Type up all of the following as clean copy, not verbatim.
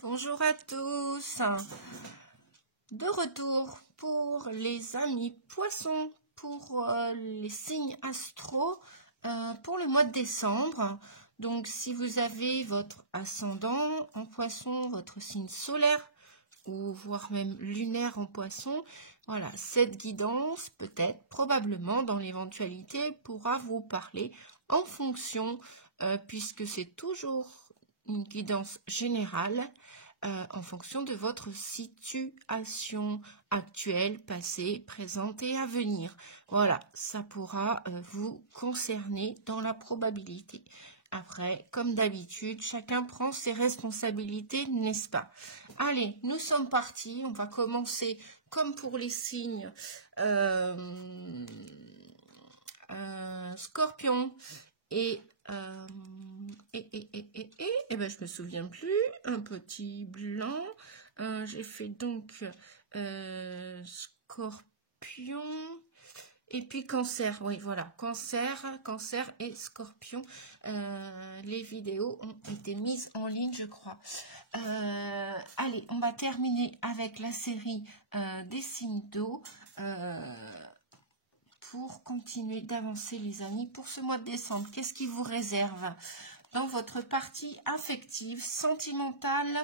Bonjour à tous, de retour pour les amis poissons, pour les signes astro pour le mois de décembre. Donc si vous avez votre ascendant en poisson, votre signe solaire ou voire même lunaire en poisson, voilà, cette guidance peut-être, probablement dans l'éventualité, pourra vous parler en fonction, puisque c'est toujours une guidance générale, en fonction de votre situation actuelle, passée, présente et à venir. Voilà, ça pourra vous concerner dans la probabilité. Après, comme d'habitude, chacun prend ses responsabilités, n'est-ce pas? Allez, nous sommes partis. On va commencer comme pour les signes Scorpion et ben, je me souviens plus, un petit blanc. J'ai fait donc Scorpion et puis Cancer. Oui, voilà, Cancer et Scorpion. Les vidéos ont été mises en ligne, je crois. Allez, on va terminer avec la série des signes d'eau. Pour continuer d'avancer les amis, pour ce mois de décembre, qu'est-ce qui vous réserve dans votre partie affective, sentimentale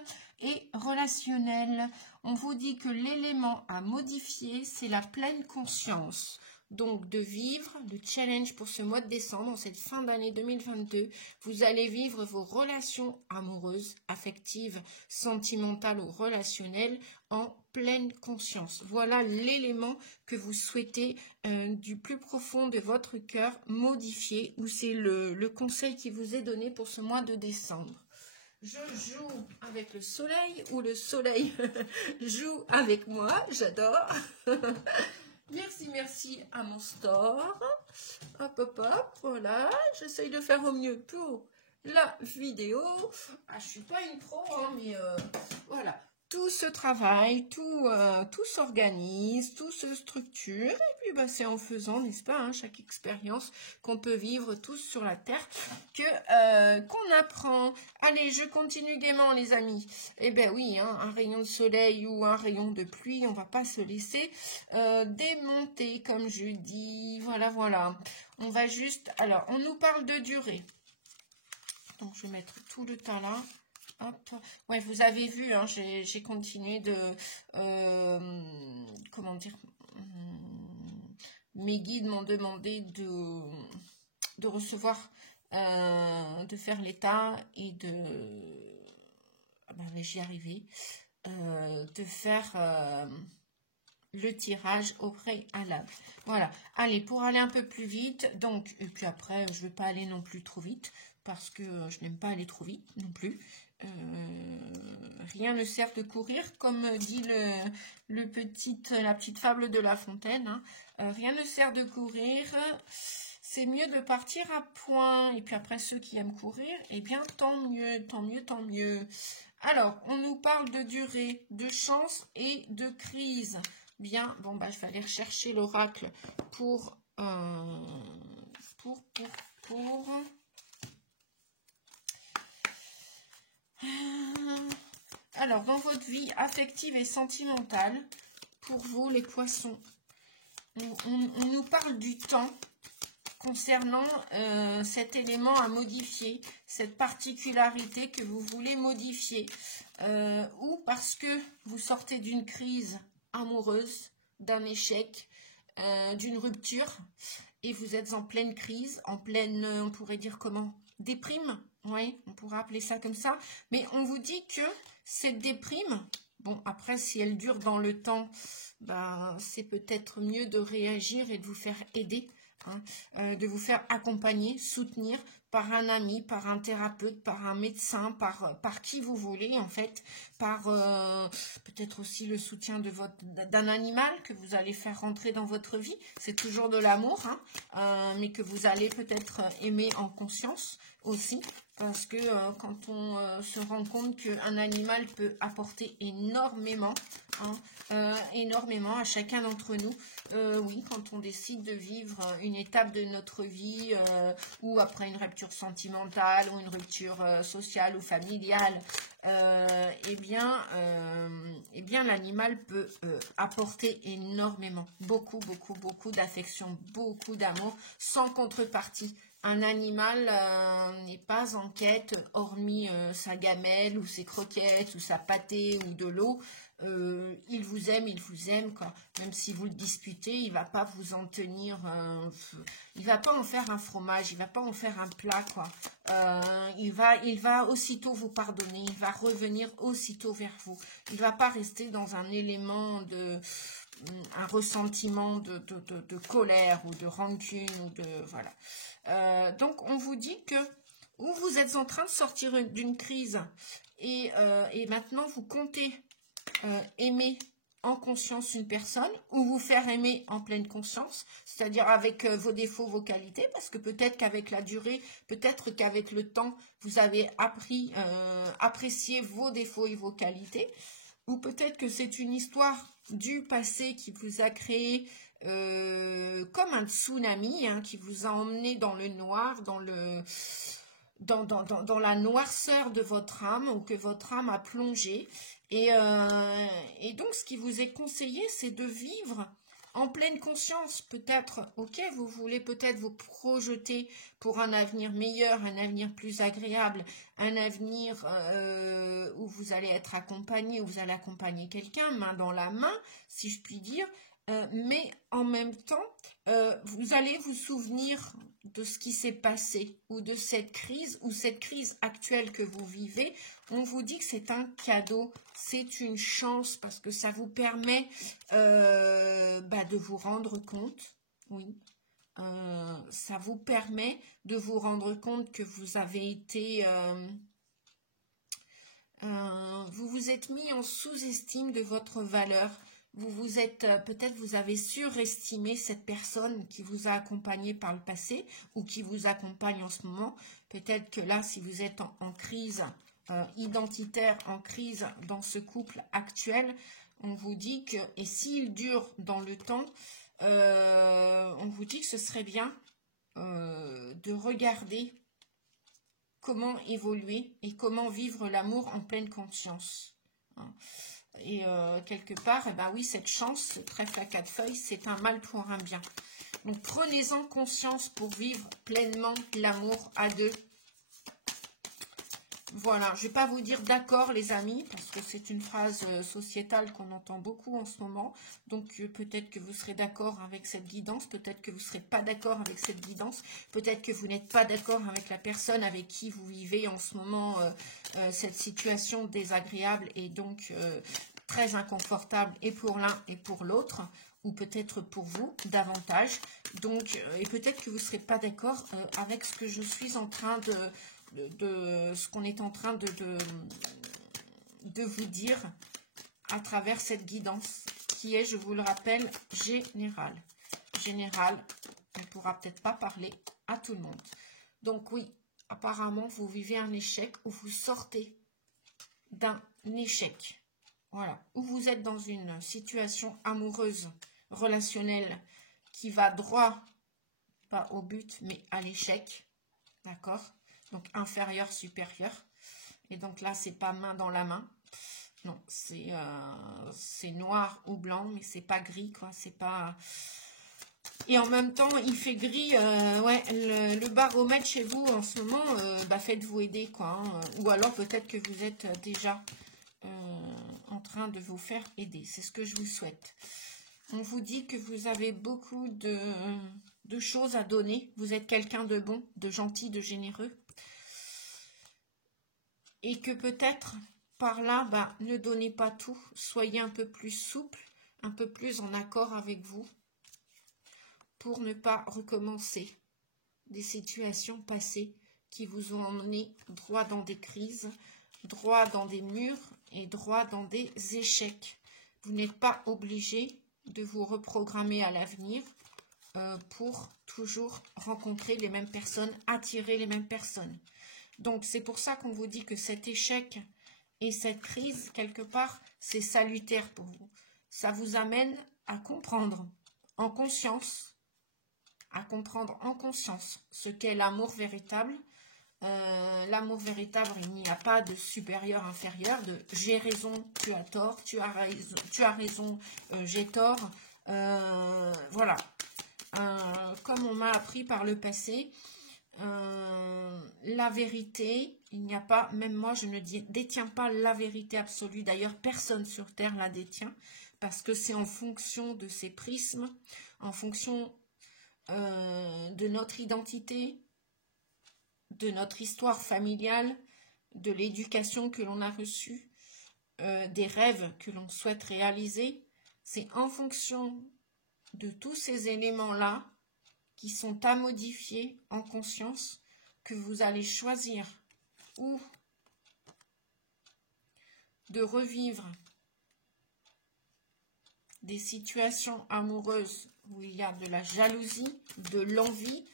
et relationnelle? On vous dit que l'élément à modifier, c'est la pleine conscience. Donc de vivre le challenge pour ce mois de décembre, en cette fin d'année 2022, vous allez vivre vos relations amoureuses, affectives, sentimentales ou relationnelles en pleine conscience. Voilà l'élément que vous souhaitez du plus profond de votre cœur modifier, ou c'est le conseil qui vous est donné pour ce mois de décembre. Je joue avec le soleil ou le soleil joue avec moi, j'adore. Merci à mon store. Hop, voilà. J'essaye de faire au mieux pour la vidéo. Je suis pas une pro, hein, mais voilà. Tout se travaille, tout s'organise, tout se structure. Et puis, bah, c'est en faisant, n'est-ce pas, hein, chaque expérience qu'on peut vivre tous sur la Terre qu'on apprend. Allez, je continue gaiement, les amis. Eh bien oui, hein, un rayon de soleil ou un rayon de pluie, on va pas se laisser démonter, comme je dis. Voilà. On va juste... Alors, on nous parle de durée. Donc, je vais mettre tout le tas là. Hop. Ouais, vous avez vu, hein, j'ai continué de... comment dire, mes guides m'ont demandé de recevoir, de faire l'état et de... j'y arrivais. De faire le tirage au préalable. Voilà. Allez, pour aller un peu plus vite, donc, et puis après, je ne vais pas aller non plus trop vite, parce que je n'aime pas aller trop vite non plus. Rien ne sert de courir, comme dit la petite fable de La Fontaine. Hein. Rien ne sert de courir, c'est mieux de partir à point. Et puis après, ceux qui aiment courir, eh bien, tant mieux. Alors, on nous parle de durée, de chance et de crise. Bien, bon, je vais aller rechercher l'oracle pour... Alors, dans votre vie affective et sentimentale, pour vous, les poissons, on nous parle du temps concernant cet élément à modifier, cette particularité que vous voulez modifier, ou parce que vous sortez d'une crise amoureuse, d'un échec, d'une rupture, et vous êtes en pleine crise, en pleine, on pourrait dire comment, déprime, oui, on pourrait appeler ça comme ça, mais on vous dit que cette déprime, bon, après, si elle dure dans le temps, c'est peut-être mieux de réagir et de vous faire aider, hein, de vous faire accompagner, soutenir par un ami, par un thérapeute, par un médecin, par qui vous voulez, en fait, par peut-être aussi le soutien d'un animal que vous allez faire rentrer dans votre vie. C'est toujours de l'amour, hein, mais que vous allez peut-être aimer en conscience aussi. parce que quand on se rend compte qu'un animal peut apporter énormément, énormément à chacun d'entre nous, oui, quand on décide de vivre une étape de notre vie, ou après une rupture sentimentale, ou une rupture sociale ou familiale, eh bien l'animal peut apporter énormément, beaucoup d'affection, beaucoup d'amour, sans contrepartie. Un animal n'est pas en quête, hormis sa gamelle ou ses croquettes ou sa pâtée ou de l'eau. Il vous aime, quoi. Même si vous le disputez, il va pas vous en tenir, il va pas en faire un fromage, il va pas en faire un plat, quoi. Il va aussitôt vous pardonner, il va revenir aussitôt vers vous. Il va pas rester dans un élément un ressentiment de colère ou de rancune ou de voilà. Donc on vous dit que ou vous êtes en train de sortir d'une crise et maintenant vous comptez aimer en conscience une personne ou vous faire aimer en pleine conscience, c'est-à-dire avec vos défauts, vos qualités, parce que peut-être qu'avec la durée, peut-être qu'avec le temps, vous avez appris apprécier vos défauts et vos qualités, ou peut-être que c'est une histoire du passé qui vous a créé comme un tsunami, qui vous a emmené dans le noir, dans la noirceur de votre âme, ou que votre âme a plongé. Et donc, ce qui vous est conseillé, c'est de vivre en pleine conscience. Peut-être, ok, vous voulez peut-être vous projeter pour un avenir meilleur, un avenir plus agréable, un avenir où vous allez être accompagné, où vous allez accompagner quelqu'un, main dans la main, si je puis dire. Mais en même temps, vous allez vous souvenir de ce qui s'est passé ou de cette crise actuelle que vous vivez. On vous dit que c'est un cadeau, c'est une chance parce que ça vous permet de vous rendre compte, oui. Ça vous permet de vous rendre compte que vous avez été... vous vous êtes mis en sous-estime de votre valeur. Peut-être vous avez surestimé cette personne qui vous a accompagné par le passé ou qui vous accompagne en ce moment. Peut-être que là, si vous êtes en crise identitaire, en crise dans ce couple actuel, on vous dit que, et s'il dure dans le temps, on vous dit que ce serait bien de regarder comment évoluer et comment vivre l'amour en pleine conscience. Et quelque part, oui, cette chance, ce trèfle à 4 feuilles, c'est un mal pour un bien. Donc, prenez-en conscience pour vivre pleinement l'amour à deux. Voilà, je ne vais pas vous dire d'accord, les amis, parce que c'est une phrase sociétale qu'on entend beaucoup en ce moment. Donc, peut-être que vous serez d'accord avec cette guidance, peut-être que vous ne serez pas d'accord avec cette guidance, peut-être que vous n'êtes pas d'accord avec la personne avec qui vous vivez en ce moment cette situation désagréable et donc très inconfortable et pour l'un et pour l'autre, ou peut-être pour vous davantage. Donc, et peut-être que vous ne serez pas d'accord avec ce que je suis en train de ce qu'on est en train de vous dire à travers cette guidance qui est, je vous le rappelle, générale. Générale, on ne pourra peut-être pas parler à tout le monde. Donc oui, apparemment, vous vivez un échec ou vous sortez d'un échec. Voilà, ou vous êtes dans une situation amoureuse, relationnelle, qui va droit, pas au but, mais à l'échec. D'accord ? Donc inférieur, supérieur. Et donc là, c'est pas main dans la main. Non, c'est noir ou blanc, mais c'est pas gris, quoi. C'est pas... Et en même temps, il fait gris. Ouais, le baromètre chez vous en ce moment, faites-vous aider, quoi. Ou alors peut-être que vous êtes déjà en train de vous faire aider. C'est ce que je vous souhaite. On vous dit que vous avez beaucoup de choses à donner. Vous êtes quelqu'un de bon, de gentil, de généreux. Et que peut-être par là, ne donnez pas tout. Soyez un peu plus souple, un peu plus en accord avec vous pour ne pas recommencer des situations passées qui vous ont emmené droit dans des crises, droit dans des murs et droit dans des échecs. Vous n'êtes pas obligé de vous reprogrammer à l'avenir pour toujours rencontrer les mêmes personnes, attirer les mêmes personnes. Donc, c'est pour ça qu'on vous dit que cet échec et cette crise, quelque part, c'est salutaire pour vous. Ça vous amène à comprendre en conscience, ce qu'est l'amour véritable. L'amour véritable, il n'y a pas de supérieur, inférieur, de j'ai raison, tu as tort, tu as raison, j'ai tort. Voilà. Comme on m'a appris par le passé, la vérité, il n'y a pas, même moi je ne détiens pas la vérité absolue, d'ailleurs personne sur terre la détient, parce que c'est en fonction de ces prismes, en fonction de notre identité, de notre histoire familiale, de l'éducation que l'on a reçue, des rêves que l'on souhaite réaliser. C'est en fonction de tous ces éléments-là qui sont à modifier en conscience que vous allez choisir ou de revivre des situations amoureuses où il y a de la jalousie, de l'envie,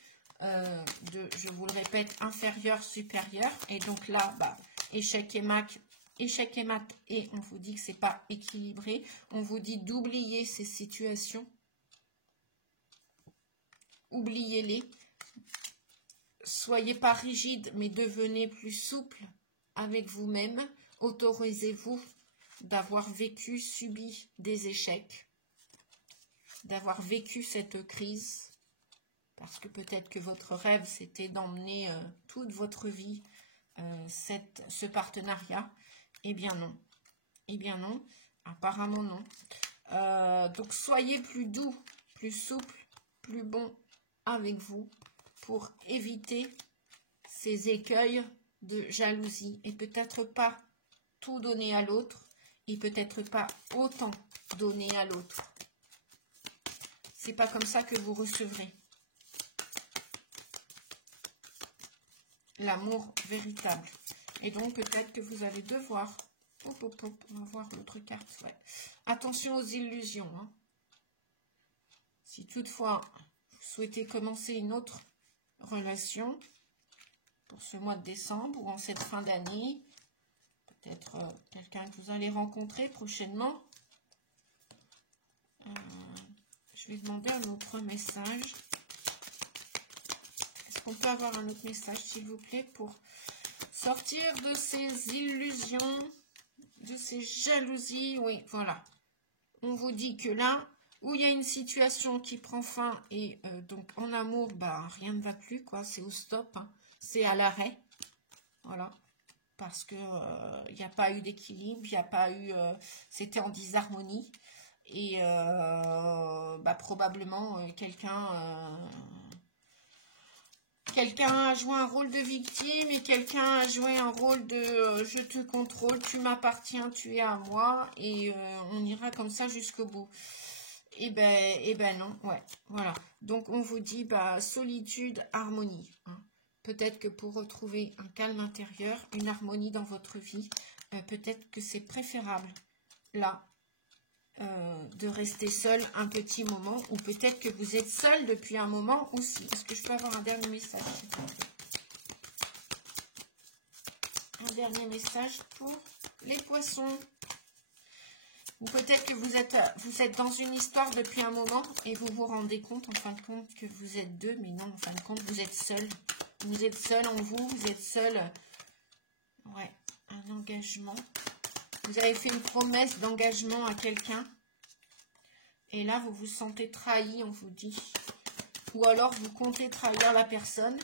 je vous le répète, inférieur, supérieur. Et donc là, échec et mat, et on vous dit que c'est pas équilibré. On vous dit d'oublier ces situations. Oubliez-les. Soyez pas rigide, mais devenez plus souple avec vous-même. Autorisez-vous d'avoir vécu, subi des échecs, d'avoir vécu cette crise. Parce que peut-être que votre rêve, c'était d'emmener toute votre vie ce partenariat. Eh bien non. Eh bien non. Apparemment non. Donc soyez plus doux, plus souple, plus bon avec vous pour éviter ces écueils de jalousie. Et peut-être pas tout donner à l'autre. Et peut-être pas autant donner à l'autre. C'est pas comme ça que vous recevrez l'amour véritable. Et donc, peut-être que vous allez devoir... on va voir l'autre carte. Ouais. Attention aux illusions. Hein. Si toutefois, vous souhaitez commencer une autre relation pour ce mois de décembre ou en cette fin d'année, peut-être quelqu'un que vous allez rencontrer prochainement, je vais demander un autre message. On peut avoir un autre message, s'il vous plaît, pour sortir de ces illusions, de ces jalousies. Oui, voilà. On vous dit que là, où il y a une situation qui prend fin et donc en amour, rien ne va plus, quoi. C'est au stop, hein. C'est à l'arrêt. Voilà. Parce que il n'y a pas eu d'équilibre, il n'y a pas eu... c'était en disharmonie. Et probablement quelqu'un a joué un rôle de victime et quelqu'un a joué un rôle de je te contrôle, tu m'appartiens, tu es à moi, et on ira comme ça jusqu'au bout. Et ben non, ouais, voilà. Donc on vous dit solitude, harmonie. Hein. Peut-être que pour retrouver un calme intérieur, une harmonie dans votre vie, peut-être que c'est préférable là. De rester seul un petit moment, ou peut-être que vous êtes seul depuis un moment aussi. Est-ce que je peux avoir un dernier message? Un dernier message pour les poissons. Ou peut-être que vous êtes dans une histoire depuis un moment et vous vous rendez compte en fin de compte que vous êtes deux, mais non, en fin de compte vous êtes seul. Vous êtes seul en vous êtes seul. Ouais, un engagement. Vous avez fait une promesse d'engagement à quelqu'un. Et là, vous vous sentez trahi, on vous dit. Ou alors, vous comptez trahir la personne.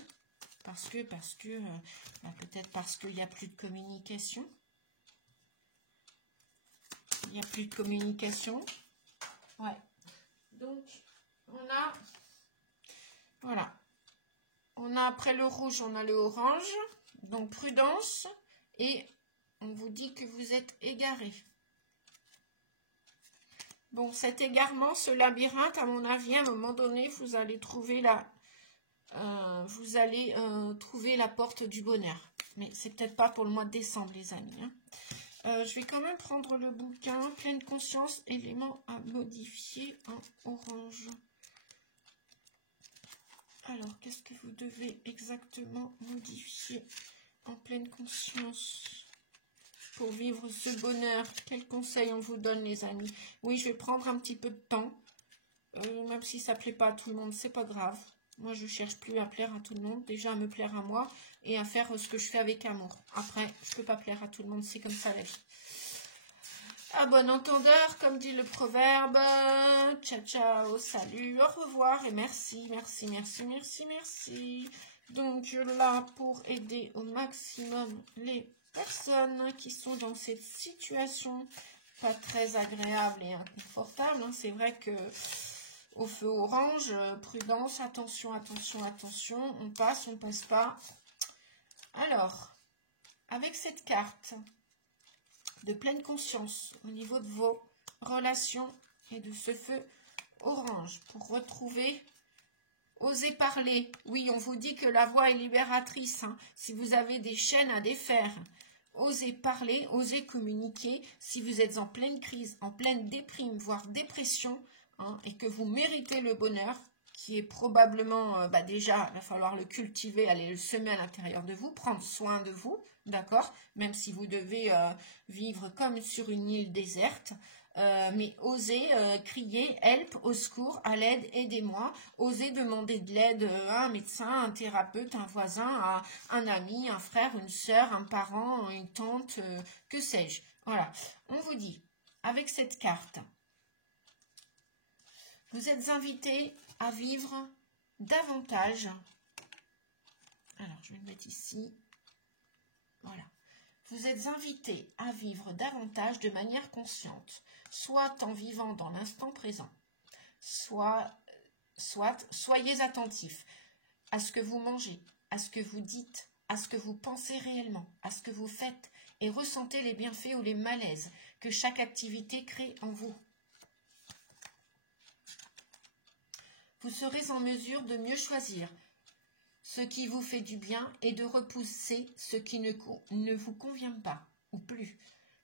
Parce que peut-être parce qu'il n'y a plus de communication. Il n'y a plus de communication. Ouais. Donc, on a... Voilà. On a après le rouge, on a le orange. Donc, prudence. Et on vous dit que vous êtes égaré. Bon, cet égarement, ce labyrinthe, à mon avis, à un moment donné, vous allez trouver trouver la porte du bonheur. Mais c'est peut-être pas pour le mois de décembre, les amis. Hein. Je vais quand même prendre le bouquin. Pleine conscience, éléments à modifier en orange. Alors, qu'est-ce que vous devez exactement modifier en pleine conscience pour vivre ce bonheur. Quels conseils on vous donne, les amis? Oui, je vais prendre un petit peu de temps. Même si ça ne plaît pas à tout le monde, c'est pas grave. Moi, je cherche plus à plaire à tout le monde. Déjà, à me plaire à moi et à faire ce que je fais avec amour. Après, je ne peux pas plaire à tout le monde. C'est comme ça, la vie. À bon entendeur, comme dit le proverbe. Ciao, ciao, salut, au revoir et merci, merci, merci, merci, merci. Donc, je suis là pour aider au maximum les personnes qui sont dans cette situation pas très agréable et inconfortable. C'est vrai que au feu orange, prudence, attention, attention, attention. On passe pas. Alors, avec cette carte de pleine conscience au niveau de vos relations et de ce feu orange, pour retrouver, osez parler. Oui, on vous dit que la voix est libératrice. Si vous avez des chaînes à défaire, osez parler, osez communiquer. Si vous êtes en pleine crise, en pleine déprime, voire dépression, et que vous méritez le bonheur, qui est probablement, déjà, il va falloir le cultiver, aller le semer à l'intérieur de vous, prendre soin de vous, d'accord? Même si vous devez vivre comme sur une île déserte, mais osez crier, help, au secours, à l'aide, aidez-moi. Osez demander de l'aide à un médecin, un thérapeute, un voisin, à un ami, un frère, une sœur, un parent, une tante, que sais-je. Voilà, on vous dit, avec cette carte, vous êtes invité à vivre davantage. Alors, je vais le mettre ici. Voilà. Vous êtes invité à vivre davantage de manière consciente, soit en vivant dans l'instant présent, soit soyez attentifs à ce que vous mangez, à ce que vous dites, à ce que vous pensez réellement, à ce que vous faites, et ressentez les bienfaits ou les malaises que chaque activité crée en vous. Vous serez en mesure de mieux choisir ce qui vous fait du bien et de repousser ce qui ne vous convient pas ou plus.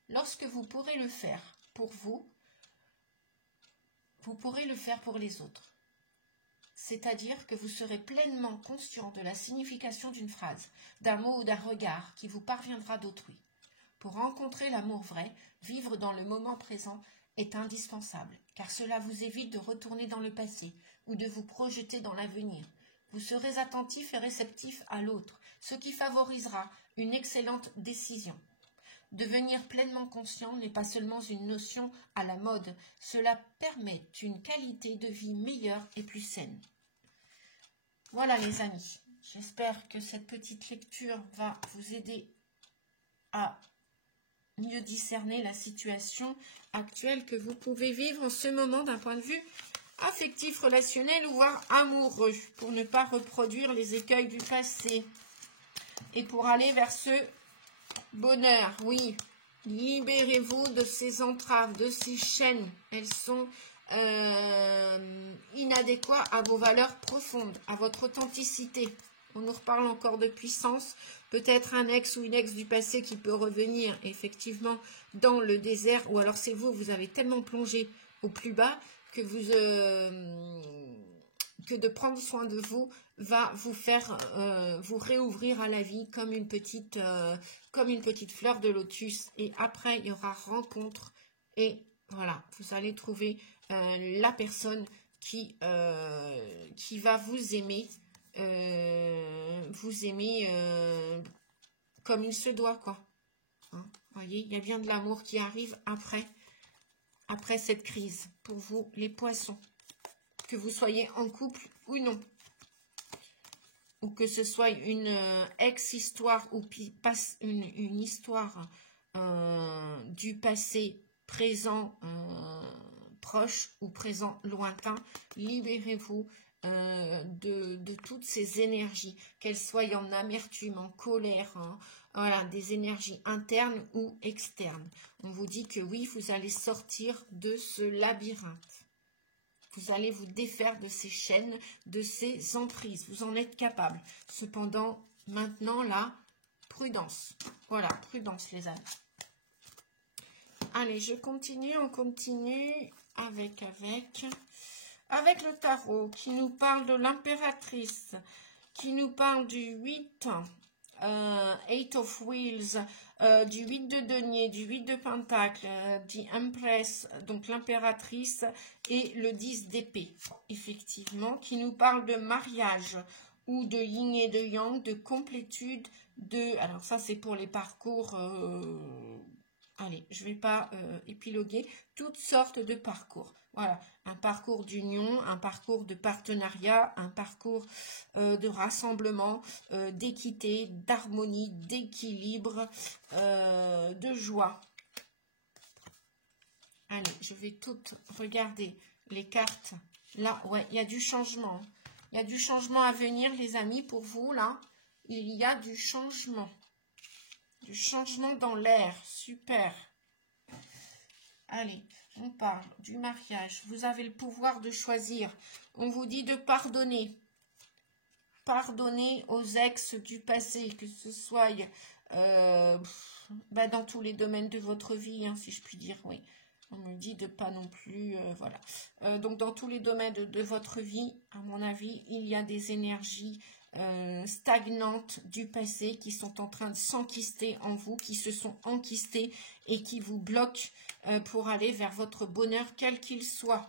Lorsque vous pourrez le faire pour vous, vous pourrez le faire pour les autres. C'est-à-dire que vous serez pleinement conscient de la signification d'une phrase, d'un mot ou d'un regard qui vous parviendra d'autrui. Pour rencontrer l'amour vrai, vivre dans le moment présent est indispensable, car cela vous évite de retourner dans le passé ou de vous projeter dans l'avenir. Vous serez attentif et réceptif à l'autre, ce qui favorisera une excellente décision. Devenir pleinement conscient n'est pas seulement une notion à la mode, cela permet une qualité de vie meilleure et plus saine. Voilà les amis, j'espère que cette petite lecture va vous aider à mieux discerner la situation actuelle que vous pouvez vivre en ce moment d'un point de vue affectif, relationnel ou voire amoureux, pour ne pas reproduire les écueils du passé et pour aller vers ce bonheur. Oui, libérez-vous de ces entraves, de ces chaînes. Elles sont inadéquates à vos valeurs profondes, à votre authenticité. On nous reparle encore de puissance, peut-être un ex ou une ex du passé qui peut revenir effectivement dans le désert, ou alors c'est vous, vous avez tellement plongé au plus bas que de prendre soin de vous va vous faire vous réouvrir à la vie comme une petite fleur de lotus. Et après, il y aura rencontre et voilà, vous allez trouver la personne qui va vous aimer comme il se doit, quoi. Hein, voyez, il y a bien de l'amour qui arrive après cette crise, pour vous, les poissons, que vous soyez en couple ou non, ou que ce soit une ex-histoire ou une histoire du passé présent proche ou présent lointain. Libérez-vous de toutes ces énergies, qu'elles soient en amertume, en colère, voilà, des énergies internes ou externes. On vous dit que oui, vous allez sortir de ce labyrinthe. Vous allez vous défaire de ces chaînes, de ces emprises. Vous en êtes capable. Cependant, maintenant, là, prudence. Voilà, prudence, les amis. Allez, je continue, on continue avec le tarot qui nous parle de l'impératrice, qui nous parle du 8 Eight of Wheels, du 8 de denier, du 8 de pentacle, du Empress, donc l'impératrice, et le 10 d'épée, effectivement, qui nous parle de mariage, ou de yin et de yang, de complétude, alors ça c'est pour les parcours, allez, je ne vais pas épiloguer, toutes sortes de parcours. Voilà, un parcours d'union, un parcours de partenariat, un parcours de rassemblement, d'équité, d'harmonie, d'équilibre, de joie. Allez, je vais toutes regarder les cartes. Là, ouais, il y a du changement. Il y a du changement à venir, les amis, pour vous, là. Il y a du changement. Du changement dans l'air. Super. Allez, on parle du mariage. Vous avez le pouvoir de choisir. On vous dit de pardonner. Pardonner aux ex du passé, que ce soit dans tous les domaines de votre vie, hein, si je puis dire, oui. On me dit de pas non plus, voilà. Donc, dans tous les domaines de votre vie, à mon avis, il y a des énergies stagnantes du passé qui sont en train de s'enquister en vous, qui se sont enquistées et qui vous bloquent pour aller vers votre bonheur, quel qu'il soit.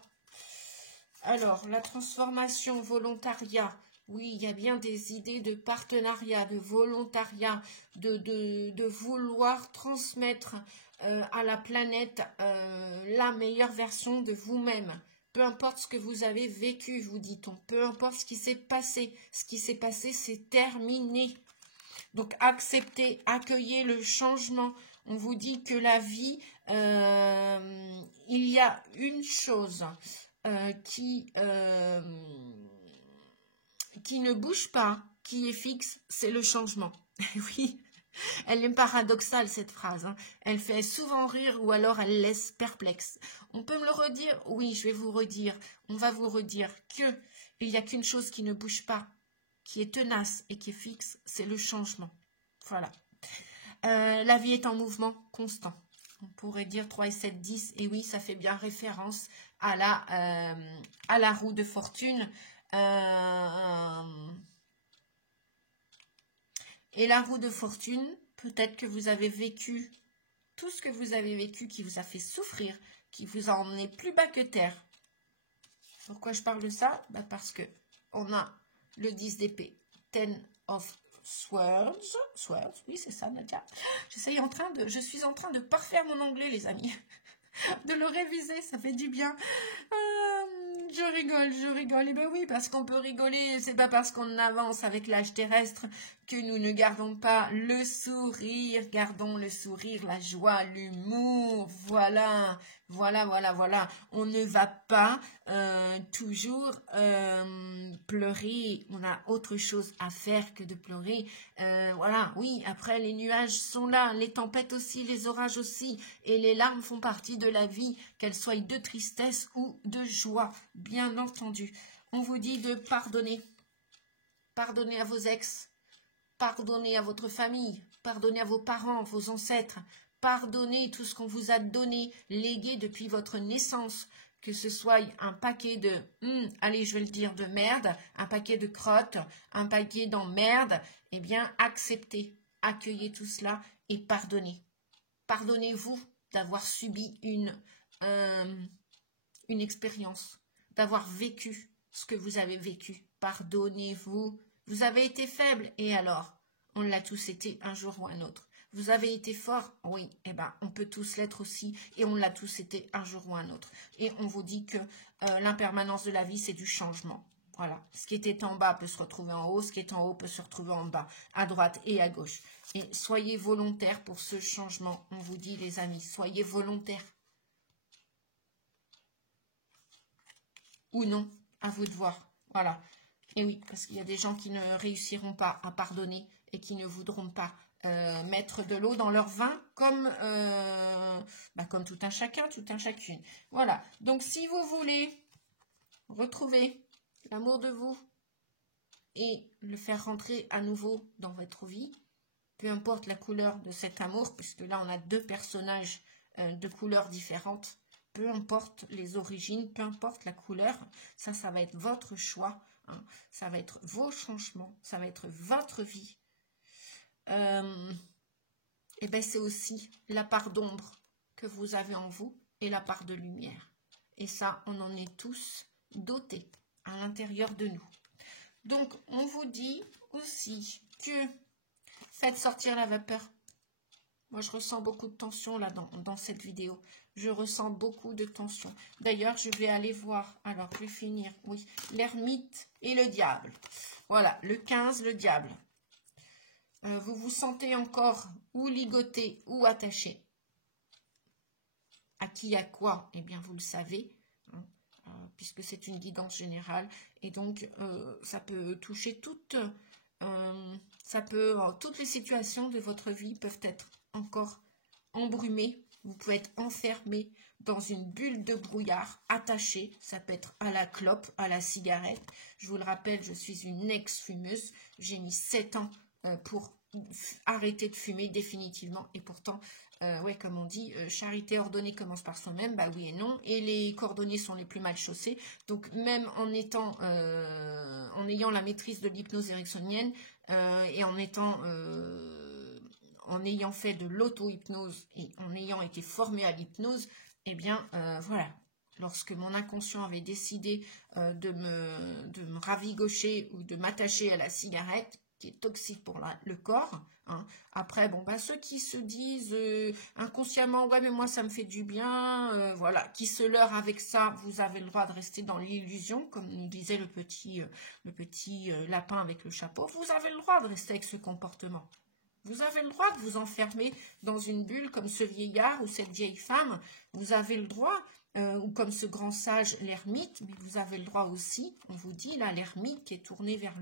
Alors, la transformation, volontariat. Oui, il y a bien des idées de partenariat, de volontariat, de vouloir transmettre à la planète la meilleure version de vous-même. Peu importe ce que vous avez vécu, vous dit-on. Peu importe ce qui s'est passé. Ce qui s'est passé, c'est terminé. Donc, acceptez, accueillez le changement. On vous dit que la vie, il y a une chose qui ne bouge pas, qui est fixe, c'est le changement. Oui. Elle est paradoxale, cette phrase. Hein. Elle fait souvent rire ou alors elle laisse perplexe. On peut me le redire? Oui, je vais vous redire. On va vous redire qu'il n'y a qu'une chose qui ne bouge pas, qui est tenace et qui est fixe, c'est le changement. Voilà. La vie est en mouvement constant. On pourrait dire 3 et 7, 10. Et oui, ça fait bien référence à la roue de fortune. Et la roue de fortune, peut-être que vous avez vécu tout ce que vous avez vécu qui vous a fait souffrir, qui vous a emmené plus bas que terre. Pourquoi je parle de ça? Parce que on a le 10 d'épée, 10 of Swords, oui c'est ça Nadia. Je suis en train de parfaire mon anglais les amis, de le réviser, ça fait du bien. Je rigole. Et ben oui, parce qu'on peut rigoler, c'est pas parce qu'on avance avec l'âge terrestre que nous ne gardons pas le sourire. Gardons le sourire, la joie, l'humour. Voilà. On ne va pas toujours pleurer. On a autre chose à faire que de pleurer. Voilà, oui, après les nuages sont là, les tempêtes aussi, les orages aussi. Et les larmes font partie de la vie, qu'elles soient de tristesse ou de joie. Bien entendu, on vous dit de pardonner. Pardonnez à vos ex, pardonnez à votre famille, pardonnez à vos parents, vos ancêtres, pardonnez tout ce qu'on vous a donné, légué depuis votre naissance, que ce soit un paquet de, allez je vais le dire, de merde, un paquet de crottes, un paquet d'emmerde, eh bien acceptez, accueillez tout cela et pardonnez. Pardonnez-vous d'avoir subi une expérience, d'avoir vécu ce que vous avez vécu. Pardonnez-vous. Vous avez été faible, et alors? On l'a tous été un jour ou un autre. Vous avez été fort? Oui, eh ben, on peut tous l'être aussi, et on l'a tous été un jour ou un autre. Et on vous dit que l'impermanence de la vie, c'est du changement. Voilà, ce qui était en bas peut se retrouver en haut, ce qui est en haut peut se retrouver en bas, à droite et à gauche. Et soyez volontaires pour ce changement, on vous dit les amis, soyez volontaires. Ou non, à vous de voir. Voilà. Et oui, parce qu'il y a des gens qui ne réussiront pas à pardonner et qui ne voudront pas mettre de l'eau dans leur vin comme tout un chacun, tout un chacune. Voilà. Donc, si vous voulez retrouver l'amour de vous et le faire rentrer à nouveau dans votre vie, peu importe la couleur de cet amour, puisque là, on a deux personnages de couleurs différentes, peu importe les origines, peu importe la couleur, ça va être votre choix, hein. Ça va être vos changements, ça va être votre vie. et ben c'est aussi la part d'ombre que vous avez en vous et la part de lumière. Et ça, on en est tous dotés à l'intérieur de nous. Donc, on vous dit aussi que faites sortir la vapeur. Moi, je ressens beaucoup de tension là dans cette vidéo. Je ressens beaucoup de tension. D'ailleurs, je vais aller voir. Alors, je vais finir. Oui, l'ermite et le diable. Voilà, le 15, le diable. Vous vous sentez encore ou ligoté ou attaché. À qui, à quoi? Eh bien, vous le savez, hein, puisque c'est une guidance générale. Et donc, ça peut toucher toutes les situations de votre vie peuvent être encore embrumées. Vous pouvez être enfermé dans une bulle de brouillard, attaché. Ça peut être à la clope, à la cigarette. Je vous le rappelle, je suis une ex-fumeuse. J'ai mis 7 ans pour arrêter de fumer définitivement. Et pourtant, ouais, comme on dit, charité ordonnée commence par soi-même. Bah oui et non. Et les cordonniers sont les plus mal chaussés. Donc même en ayant la maîtrise de l'hypnose ericksonienne et en ayant fait de l'auto-hypnose et en ayant été formée à l'hypnose, eh bien, voilà. Lorsque mon inconscient avait décidé de me ravigocher ou de m'attacher à la cigarette, qui est toxique pour le corps, hein. Après, bon, bah, ceux qui se disent inconsciemment, ouais, mais moi, ça me fait du bien, voilà, qui se leurrent avec ça, vous avez le droit de rester dans l'illusion, comme nous disait le petit lapin avec le chapeau, vous avez le droit de rester avec ce comportement. Vous avez le droit de vous enfermer dans une bulle comme ce vieillard ou cette vieille femme. Vous avez le droit, ou comme ce grand sage, l'ermite, mais vous avez le droit aussi, on vous dit là, l'ermite qui est tourné vers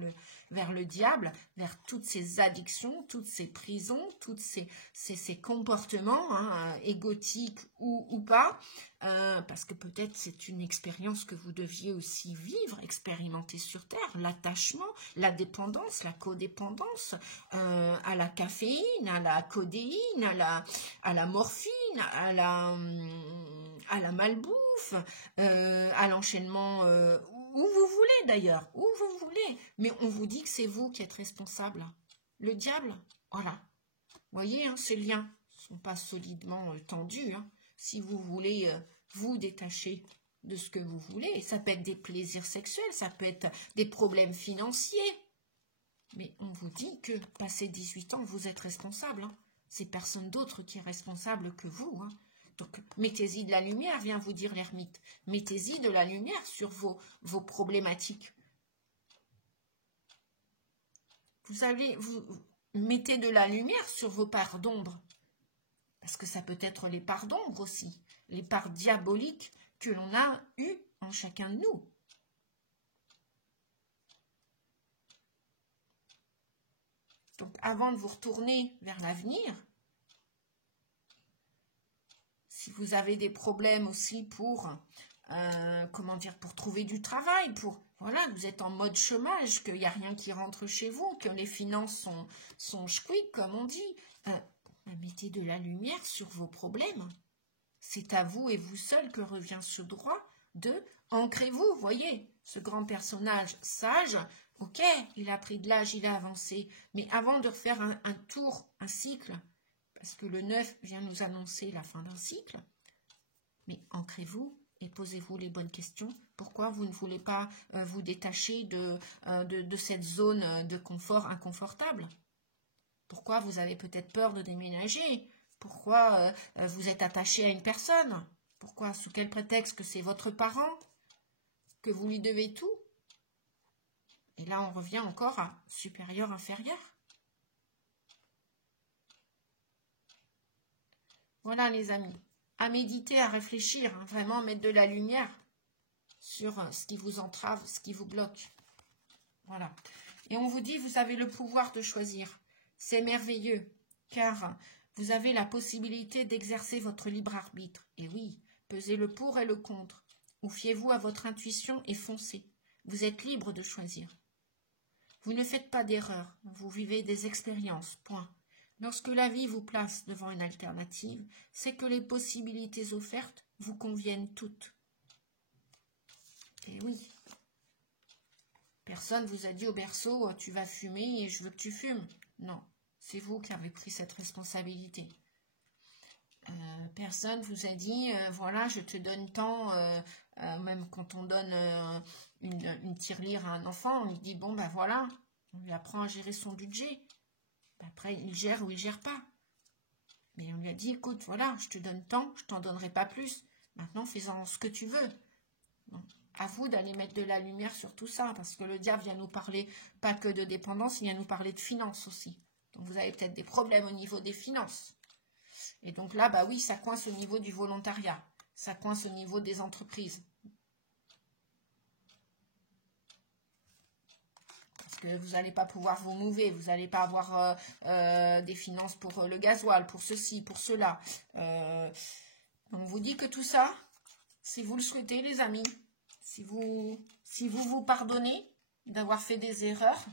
le diable, vers toutes ces addictions, toutes ces prisons, tous ces comportements, hein, égotiques ou pas, parce que peut-être c'est une expérience que vous deviez aussi vivre, expérimenter sur Terre, l'attachement, la dépendance, la codépendance, à la caféine, à la codéine, à la morphine, à la malbouffe, à l'enchaînement, où vous voulez d'ailleurs, où vous voulez. Mais on vous dit que c'est vous qui êtes responsable. Le diable, voilà. Vous voyez, hein, ces liens ne sont pas solidement tendus. Hein. Si vous voulez vous détacher de ce que vous voulez, ça peut être des plaisirs sexuels, ça peut être des problèmes financiers. Mais on vous dit que, passé 18 ans, vous êtes responsable. Hein. C'est personne d'autre qui est responsable que vous. Hein. Donc, mettez-y de la lumière, vient vous dire l'ermite. Mettez-y de la lumière sur vos problématiques. Vous mettez de la lumière sur vos parts d'ombre. Parce que ça peut être les parts d'ombre aussi. Les parts diaboliques que l'on a eues en chacun de nous. Donc, avant de vous retourner vers l'avenir, si vous avez des problèmes aussi pour, pour trouver du travail, voilà, vous êtes en mode chômage, qu'il n'y a rien qui rentre chez vous, que les finances sont chouiques, comme on dit, mettez de la lumière sur vos problèmes. C'est à vous et vous seul que revient ce droit de ancrez-vous, voyez, ce grand personnage sage, ok, il a pris de l'âge, il a avancé, mais avant de refaire un tour, un cycle, parce que le 9 vient nous annoncer la fin d'un cycle, mais ancrez-vous et posez-vous les bonnes questions. Pourquoi vous ne voulez pas vous détacher de cette zone de confort inconfortable? Pourquoi vous avez peut-être peur de déménager? Pourquoi vous êtes attaché à une personne? Pourquoi? Sous quel prétexte? Que c'est votre parent? Que vous lui devez tout? Et là, on revient encore à supérieur, inférieur. Voilà, les amis. À méditer, à réfléchir, hein, vraiment mettre de la lumière sur ce qui vous entrave, ce qui vous bloque. Voilà. Et on vous dit, vous avez le pouvoir de choisir. C'est merveilleux, car vous avez la possibilité d'exercer votre libre arbitre. Et oui, pesez le pour et le contre. Ou fiez-vous à votre intuition et foncez. Vous êtes libre de choisir. Vous ne faites pas d'erreur, vous vivez des expériences, point. Lorsque la vie vous place devant une alternative, c'est que les possibilités offertes vous conviennent toutes. Et oui. Personne vous a dit au berceau, tu vas fumer et je veux que tu fumes. Non. C'est vous qui avez pris cette responsabilité. Personne vous a dit, voilà, je te donne tant, même quand on donne une tirelire à un enfant, on lui dit, bon, ben voilà, on lui apprend à gérer son budget. Après, il gère ou il gère pas. Mais on lui a dit, écoute, voilà, je te donne tant, je t'en donnerai pas plus. Maintenant, fais-en ce que tu veux. Donc, à vous d'aller mettre de la lumière sur tout ça, parce que le diable vient nous parler pas que de dépendance, il vient nous parler de finances aussi. Donc, vous avez peut-être des problèmes au niveau des finances. Et donc là, bah oui, ça coince au niveau du volontariat. Ça coince au niveau des entreprises. Parce que vous n'allez pas pouvoir vous mouver. Vous n'allez pas avoir des finances pour le gasoil, pour ceci, pour cela. On vous dit que tout ça, si vous le souhaitez, les amis, si vous vous pardonnez d'avoir fait des erreurs,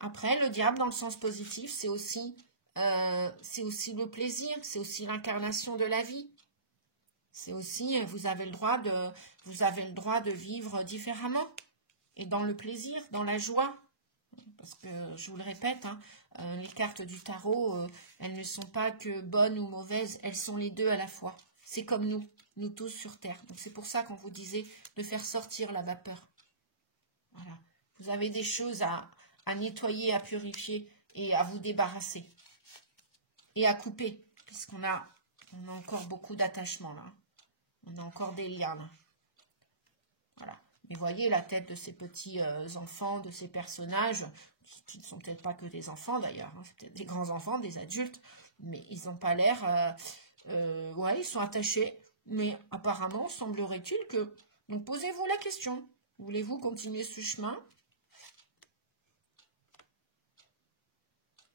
après, le diable, dans le sens positif, c'est aussi le plaisir, c'est aussi l'incarnation de la vie. C'est aussi, vous avez le droit de vivre différemment et dans le plaisir, dans la joie. Parce que, je vous le répète, hein, les cartes du tarot, elles ne sont pas que bonnes ou mauvaises, elles sont les deux à la fois. C'est comme nous tous sur Terre. Donc c'est pour ça qu'on vous disait de faire sortir la vapeur. Voilà. Vous avez des choses à nettoyer, à purifier et à vous débarrasser. Et à couper, puisqu'on a encore beaucoup d'attachements là. On a encore des liens là. Voilà. Mais voyez la tête de ces petits enfants, de ces personnages, qui ne sont peut-être pas que des enfants d'ailleurs, hein, c'est peut-être des grands enfants, des adultes, mais ils n'ont pas l'air... ouais, ils sont attachés, mais apparemment, semblerait-il que... Donc posez-vous la question, voulez-vous continuer ce chemin?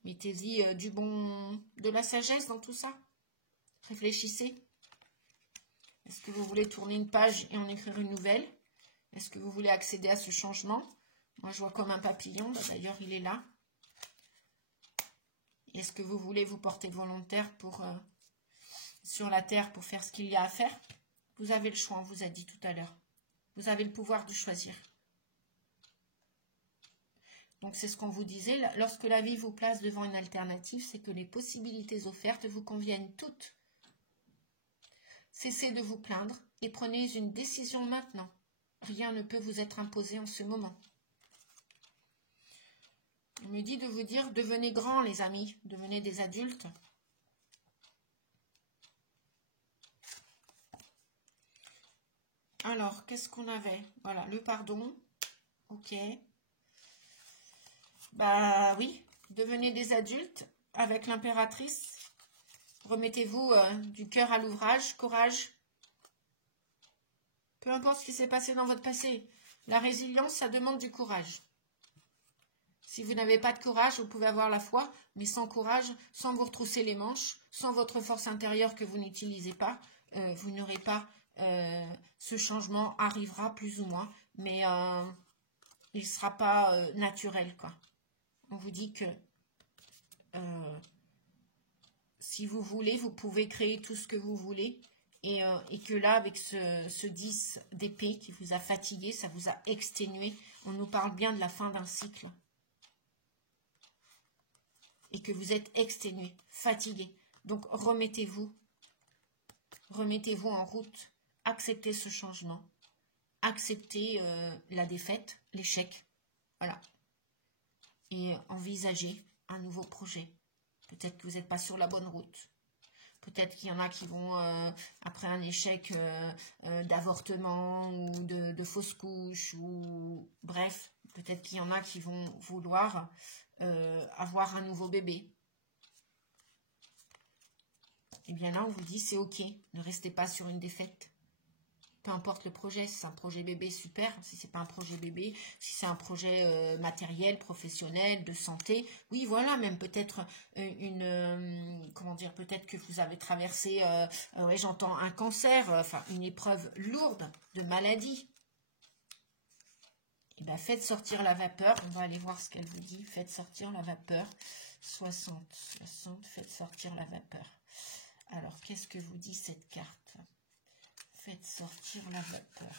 Mettez-y de la sagesse dans tout ça. Réfléchissez. Est-ce que vous voulez tourner une page et en écrire une nouvelle? Est-ce que vous voulez accéder à ce changement? Moi, je vois comme un papillon. D'ailleurs, il est là. Est-ce que vous voulez vous porter volontaire sur la terre pour faire ce qu'il y a à faire? Vous avez le choix, on vous a dit tout à l'heure. Vous avez le pouvoir de choisir. Donc, c'est ce qu'on vous disait. Lorsque la vie vous place devant une alternative, c'est que les possibilités offertes vous conviennent toutes. Cessez de vous plaindre et prenez une décision maintenant. Rien ne peut vous être imposé en ce moment. On me dit de vous dire, devenez grands les amis, devenez des adultes. Alors, qu'est-ce qu'on avait? Voilà, le pardon. Ok. Bah oui, devenez des adultes avec l'impératrice. Remettez-vous du cœur à l'ouvrage, courage. Peu importe ce qui s'est passé dans votre passé. La résilience, ça demande du courage. Si vous n'avez pas de courage, vous pouvez avoir la foi, mais sans courage, sans vous retrousser les manches, sans votre force intérieure que vous n'utilisez pas, vous n'aurez pas... ce changement arrivera plus ou moins, mais il ne sera pas naturel, quoi. On vous dit que si vous voulez, vous pouvez créer tout ce que vous voulez, et que là, avec ce 10 d'épée qui vous a fatigué, ça vous a exténué, on nous parle bien de la fin d'un cycle. Et que vous êtes exténué, fatigué. Donc, remettez-vous en route. Acceptez ce changement. Acceptez la défaite, l'échec. Voilà. Et envisagez un nouveau projet. Peut-être que vous n'êtes pas sur la bonne route. Peut-être qu'il y en a qui vont, après un échec d'avortement ou de fausse couche, ou bref, peut-être qu'il y en a qui vont vouloir avoir un nouveau bébé. Et bien là, on vous dit, c'est ok, ne restez pas sur une défaite. Peu importe le projet, si c'est un projet bébé, super. Si c'est pas un projet bébé, si c'est un projet matériel, professionnel, de santé. Oui, voilà, même peut-être comment dire, peut-être que vous avez traversé, ouais, j'entends un cancer, enfin une épreuve lourde de maladie. Et bien, faites sortir la vapeur. On va aller voir ce qu'elle vous dit. Faites sortir la vapeur. 60, faites sortir la vapeur. Alors, qu'est-ce que vous dit cette carte? Faites sortir la vapeur.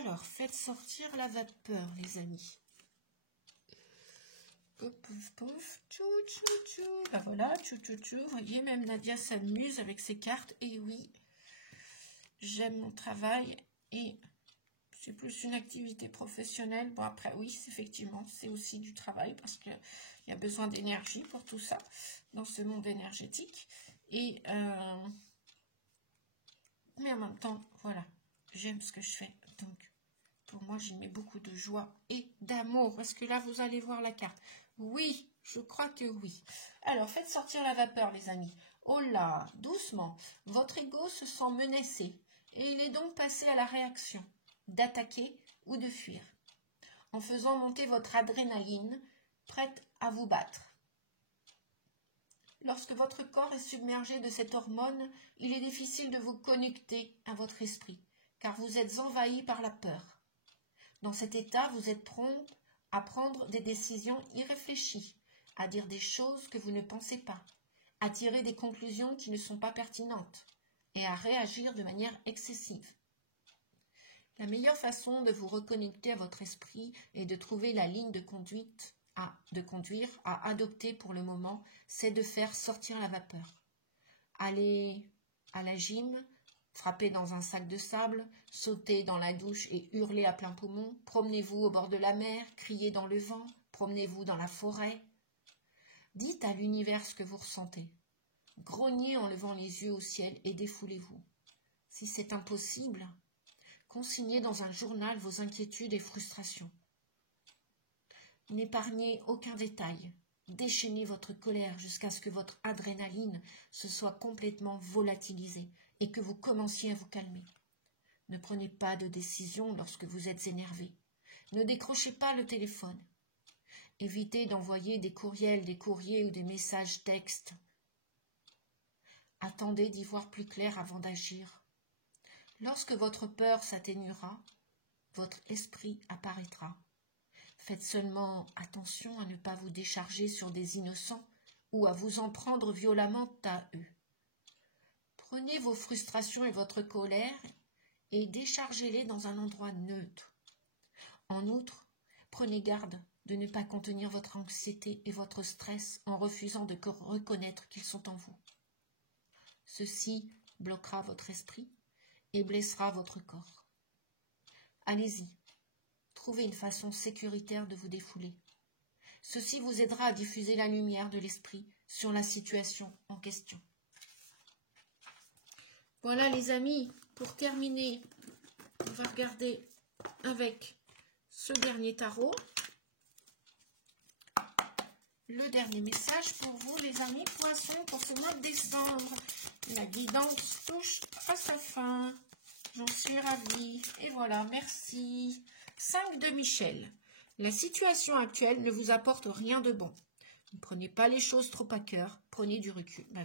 Alors, faites sortir la vapeur, les amis. Pouf, pouf, pouf, tchou, tchou, tchou. Ben voilà, tchou, tchou, tchou. Vous voyez, même Nadia s'amuse avec ses cartes. Et oui, j'aime mon travail et c'est plus une activité professionnelle. Bon, après, oui, effectivement, c'est aussi du travail parce qu'il y a besoin d'énergie pour tout ça dans ce monde énergétique. Et, mais en même temps, voilà, j'aime ce que je fais. Donc, pour moi, j'y mets beaucoup de joie et d'amour. Parce que là, vous allez voir la carte. Oui, je crois que oui. Alors, faites sortir la vapeur, les amis. Oh là, doucement. Votre ego se sent menacé. Et il est donc passé à la réaction d'attaquer ou de fuir. En faisant monter votre adrénaline, prête à vous battre. Lorsque votre corps est submergé de cette hormone, il est difficile de vous connecter à votre esprit, car vous êtes envahi par la peur. Dans cet état, vous êtes prompt à prendre des décisions irréfléchies, à dire des choses que vous ne pensez pas, à tirer des conclusions qui ne sont pas pertinentes et à réagir de manière excessive. La meilleure façon de vous reconnecter à votre esprit et de trouver la ligne de conduire à adopter pour le moment, c'est de faire sortir la vapeur. Allez à la gym, frapper dans un sac de sable, sauter dans la douche et hurler à plein poumon, promenez-vous au bord de la mer, criez dans le vent, promenez-vous dans la forêt. Dites à l'univers ce que vous ressentez. Grognez en levant les yeux au ciel et défoulez-vous. Si c'est impossible, consignez dans un journal vos inquiétudes et frustrations. N'épargnez aucun détail. Déchaînez votre colère jusqu'à ce que votre adrénaline se soit complètement volatilisée et que vous commenciez à vous calmer. Ne prenez pas de décision lorsque vous êtes énervé. Ne décrochez pas le téléphone. Évitez d'envoyer des courriels, des courriers ou des messages textes. Attendez d'y voir plus clair avant d'agir. Lorsque votre peur s'atténuera, votre esprit apparaîtra. Faites seulement attention à ne pas vous décharger sur des innocents ou à vous en prendre violemment à eux. Prenez vos frustrations et votre colère et déchargez-les dans un endroit neutre. En outre, prenez garde de ne pas contenir votre anxiété et votre stress en refusant de reconnaître qu'ils sont en vous. Ceci bloquera votre esprit et blessera votre corps. Allez-y, trouvez une façon sécuritaire de vous défouler. Ceci vous aidera à diffuser la lumière de l'esprit sur la situation en question. Voilà les amis, pour terminer, on va regarder avec ce dernier tarot. Le dernier message pour vous les amis poissons pour ce mois de décembre. La guidance touche à sa fin. J'en suis ravie. Et voilà, merci. 5 de Michel. La situation actuelle ne vous apporte rien de bon. Ne prenez pas les choses trop à cœur. Prenez du recul. Ben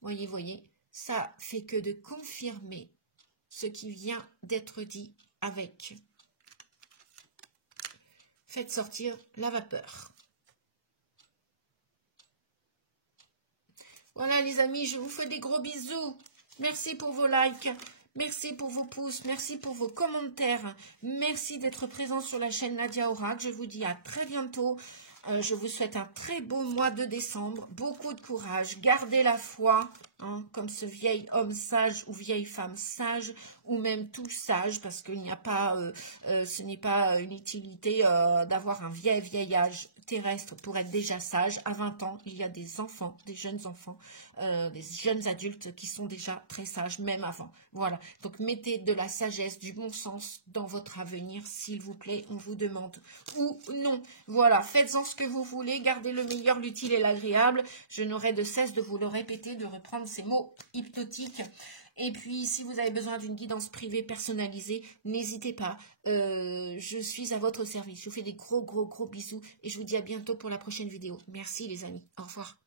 voyez. Ça fait que de confirmer ce qui vient d'être dit avec. Faites sortir la vapeur. Voilà les amis, je vous fais des gros bisous. Merci pour vos likes. Merci pour vos pouces, merci pour vos commentaires, merci d'être présent sur la chaîne Nadia Oracle. Je vous dis à très bientôt. Je vous souhaite un très beau mois de décembre, beaucoup de courage, gardez la foi, hein, comme ce vieil homme sage ou vieille femme sage, ou même tout sage, parce qu'il n'y a pas, ce n'est pas une utilité d'avoir un vieil âge terrestre pour être déjà sage. À 20 ans, il y a des enfants, des jeunes enfants, des jeunes adultes qui sont déjà très sages, même avant. Voilà, donc mettez de la sagesse, du bon sens dans votre avenir, s'il vous plaît, on vous demande, ou non. Voilà, faites-en ce que vous voulez, gardez le meilleur, l'utile et l'agréable. Je n'aurai de cesse de vous le répéter, de reprendre ces mots hypnotiques. Et puis, si vous avez besoin d'une guidance privée personnalisée, n'hésitez pas. Je suis à votre service. Je vous fais des gros bisous et je vous dis à bientôt pour la prochaine vidéo. Merci les amis. Au revoir.